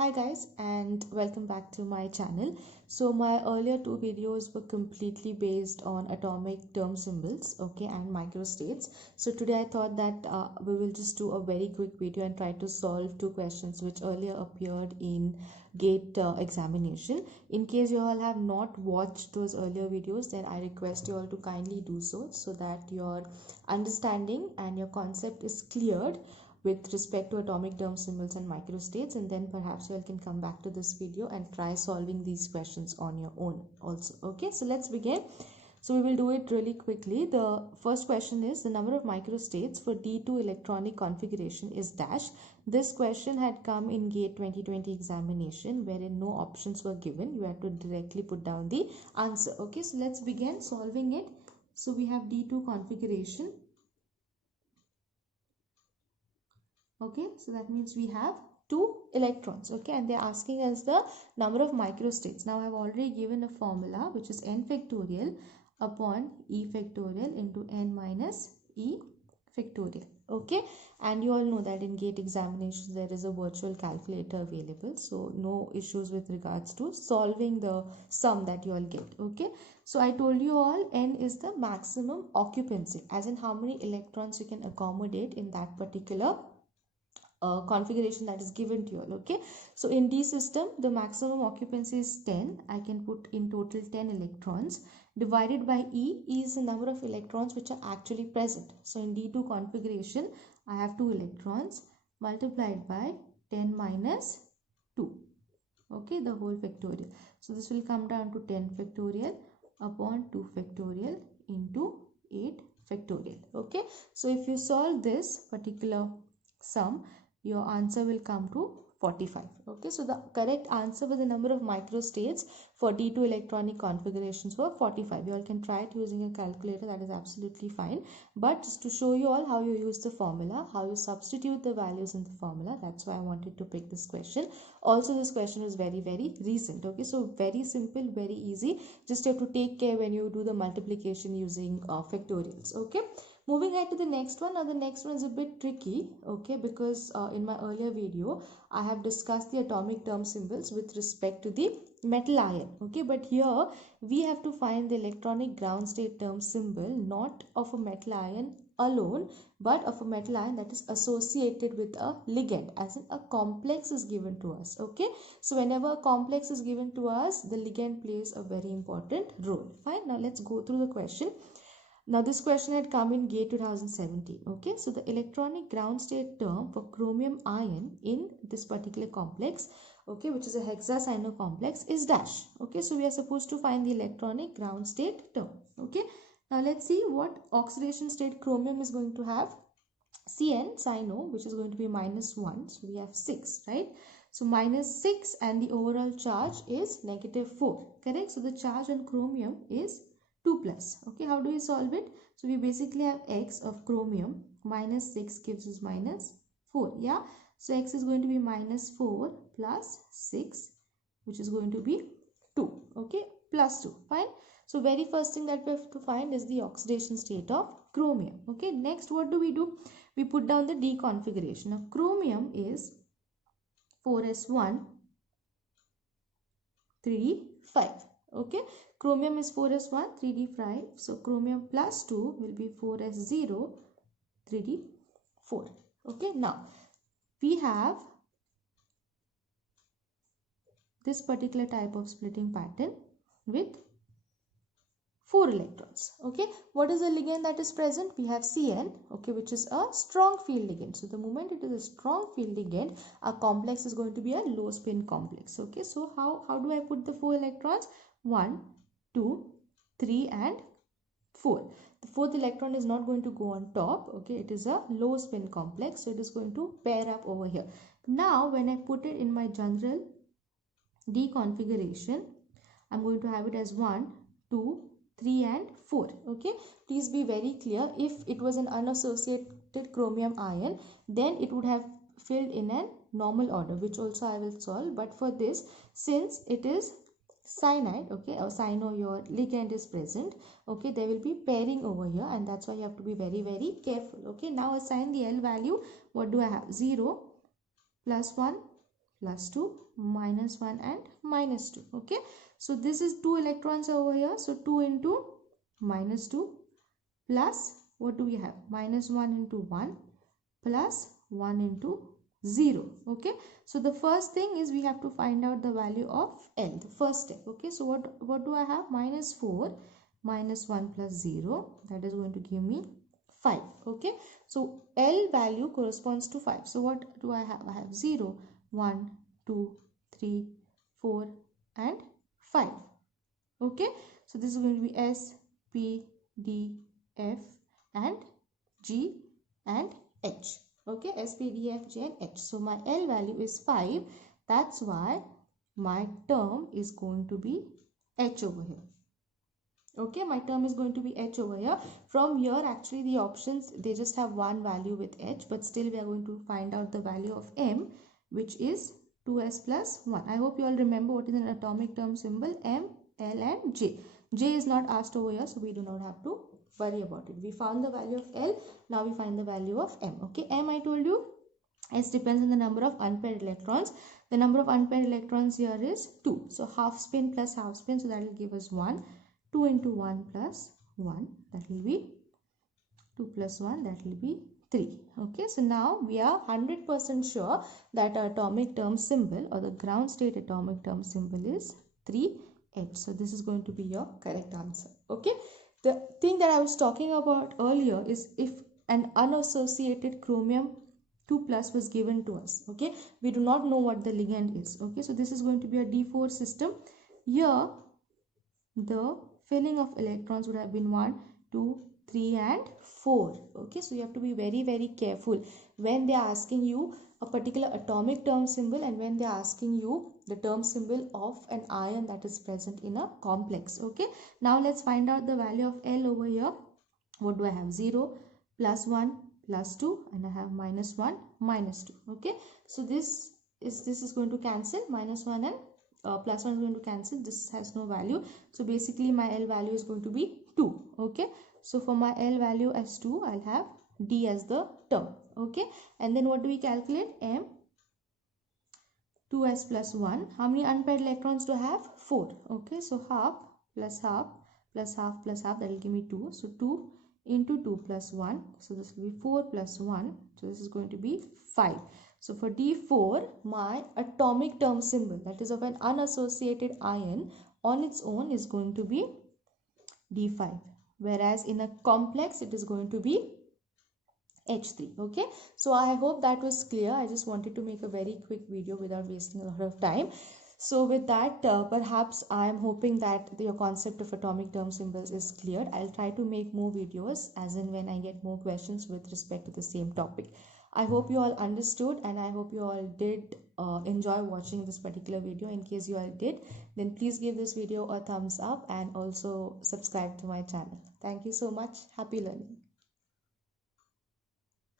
Hi guys, and welcome back to my channel. So my earlier two videos were completely based on atomic term symbols, okay, and microstates. So today I thought that we will just do a very quick video and try to solve two questions which earlier appeared in GATE examination. In case you all have not watched those earlier videos, then I request you all to kindly do so that your understanding and your concept is cleared with respect to atomic term symbols and microstates, and then perhaps you all can come back to this video and try solving these questions on your own also. Okay, so let's begin. So we will do it really quickly. The first question is the number of microstates for D2 electronic configuration is dash. This question had come in GATE 2020 examination wherein no options were given. You have to directly put down the answer. Okay, so let's begin solving it. So we have D2 configuration. Okay, so that means we have two electrons, okay, and they're asking us the number of microstates. Now I've already given a formula which is n factorial upon e factorial into n minus e factorial. Okay, and you all know that in GATE examinations there is a virtual calculator available, so no issues with regards to solving the sum that you all get. Okay, so I told you all n is the maximum occupancy, as in how many electrons you can accommodate in that particular configuration that is given to you all. Okay, so in D system the maximum occupancy is 10. I can put in total 10 electrons divided by E. E is the number of electrons which are actually present. So in D2 configuration I have 2 electrons multiplied by 10 minus 2, okay, the whole factorial. So this will come down to 10 factorial upon 2 factorial into 8 factorial. Okay, so if you solve this particular sum, your answer will come to 45. Okay, so the correct answer with the number of microstates for D2 electronic configurations were 45. You all can try it using a calculator, that is absolutely fine. But just to show you all how you use the formula, how you substitute the values in the formula, that's why I wanted to pick this question. Also, this question is very recent. Okay, so very simple, very easy. Just have to take care when you do the multiplication using factorials. Okay, moving ahead to the next one. Now the next one is a bit tricky, okay, because in my earlier video I have discussed the atomic term symbols with respect to the metal ion. Okay, but here we have to find the electronic ground state term symbol not of a metal ion alone, but of a metal ion that is associated with a ligand, as in a complex is given to us. Okay, so whenever a complex is given to us, the ligand plays a very important role. Fine, now let's go through the question. Now this question had come in GATE 2017. Okay, so the electronic ground state term for chromium ion in this particular complex, okay, which is a hexacyano complex, is dash. Okay, so we are supposed to find the electronic ground state term. Okay, now let's see what oxidation state chromium is going to have. Cn, cyano, which is going to be -1, so we have 6, right? So -6, and the overall charge is -4, correct? So the charge on chromium is 2 plus. Okay, how do we solve it? So we basically have x of chromium, -6 gives us -4. Yeah, so x is going to be -4 plus 6, which is going to be 2. Okay, plus 2. Fine. So very first thing that we have to find is the oxidation state of chromium. Okay, next what do? We put down the D configuration. Now chromium is 4s1 3d5. Okay, chromium is 4s1 3d5, so chromium plus 2 will be 4s0 3d4. Okay, now we have this particular type of splitting pattern with 4 electrons. Okay, what is the ligand that is present? We have Cn, okay, which is a strong field ligand. So the moment it is a strong field ligand, our complex is going to be a low spin complex. Okay, so how do I put the 4 electrons? 1, 2, 3 and 4. The fourth electron is not going to go on top. Okay, it is a low spin complex, so it is going to pair up over here. Now when I put it in my general D configuration, I'm going to have it as 1, 2, 3 and 4. Okay, please be very clear. If it was an unassociated chromium ion, then it would have filled in a normal order, which also I will solve. But for this, since it is cyanide, okay, or cyano, your ligand is present, okay, there will be pairing over here, and that's why you have to be very careful. Okay, now assign the L value. What do I have? 0 plus 1 plus 2, minus 1 and minus 2. Okay, so this is 2 electrons over here, so 2 into minus 2 plus, what do we have, minus 1 into 1 plus 1 into 0. Okay, so the first thing is we have to find out the value of L, the first step. Okay, so what do I have, minus 4 minus 1 plus 0, that is going to give me 5. Okay, so L value corresponds to 5. So what do I have, I have 0, 1, 2, 3, 4 and 5. Okay, so this is going to be S, P, D, F and G and H. Okay, S, P, D, F, G and H. So my L value is 5. That's why my term is going to be H over here. Okay, my term is going to be H over here. From here, actually the options, they just have one value with H, but still we are going to find out the value of M, which is 2s plus 1. I hope you all remember what is an atomic term symbol, M, L and J. J is not asked over here, so we do not have to worry about it. We found the value of L, now we find the value of M. Okay, M I told you, S depends on the number of unpaired electrons. The number of unpaired electrons here is 2. So half spin plus half spin, so that will give us 1. 2 into 1 plus 1, that will be 2 plus 1, that will be 3. Okay, so now we are 100% sure that our atomic term symbol or the ground state atomic term symbol is 3H. So this is going to be your correct answer. Okay, the thing that I was talking about earlier is if an unassociated chromium 2 plus was given to us. Okay, we do not know what the ligand is. Okay, so this is going to be a D4 system. Here the filling of electrons would have been 1, 2, 3 and 4. Okay, so you have to be very careful when they are asking you a particular atomic term symbol and when they are asking you the term symbol of an ion that is present in a complex. Okay, now let's find out the value of L over here. What do I have, 0 plus 1 plus 2 and I have minus 1 minus 2. Okay, so this is going to cancel, minus 1 and plus 1 is going to cancel, this has no value, so basically my L value is going to be 2. Okay, so for my L value as 2, I'll have D as the term. Okay, and then what do we calculate, M, 2s plus 1, how many unpaired electrons do I have, 4. Okay, so half plus half plus half plus half, that will give me 2. So 2 into 2 plus 1, so this will be 4 plus 1, so this is going to be 5. So for D4, my atomic term symbol, that is of an unassociated ion, on its own is going to be D5. Whereas in a complex, it is going to be H3. Okay, so I hope that was clear. I just wanted to make a very quick video without wasting a lot of time. So with that, perhaps I am hoping that your concept of atomic term symbols is cleared. I'll try to make more videos as and when I get more questions with respect to the same topic. I hope you all understood and I hope you all did enjoy watching this particular video. In case you all did, then please give this video a thumbs up and also subscribe to my channel. Thank you so much. Happy learning.